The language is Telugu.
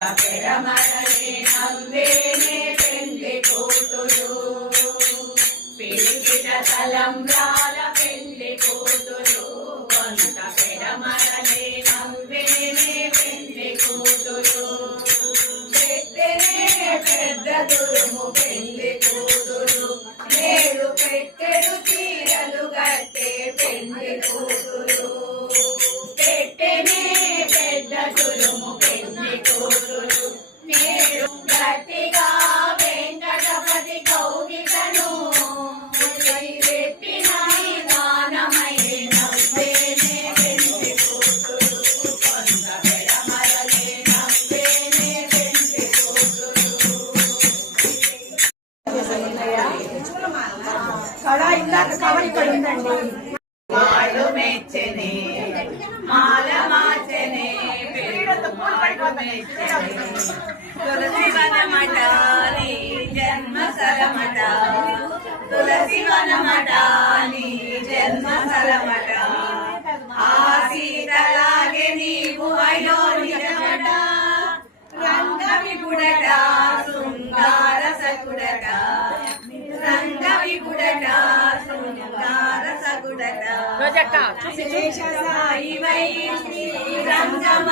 పెరమరలే నవ్వేనే పెళ్లి కూతురు పిలిపిట తలంబ్రాల పెళ్లి కూతురు వంట పెరమరలే నవ్వేనే పెళ్లి కూతురు పెట్టెనే పెద్ద దురుము పెళ్లి కూతురు నేడు పెట్టెడు చీరలు గట్టే పెళ్లి కూతురు పెట్టెనే పెద్ద దురుము పెళ్లి కూతురు నేడు గట్టిగా వెంకటపతి కౌగిటను పెట్టిన గానమై నవ్వేనే పెళ్లి కూతురు కొంత పెరమరలే నవ్వేనే పెళ్లి కూతురు కవర్ ఇక్కడ ఉందండి. మాలు మెచ్చనే మాల మార్చనే తులసి వనమట నీ జన్మ సరమట తులసి వనమట నీ జన్మ సరమట ఆ సీతలాగే నీవు అయోనిజమట రంగ విపుడట శృంగార సకుడట రంగ విపుడట శృంగార సకుడట శేష సాయి వై రంగమ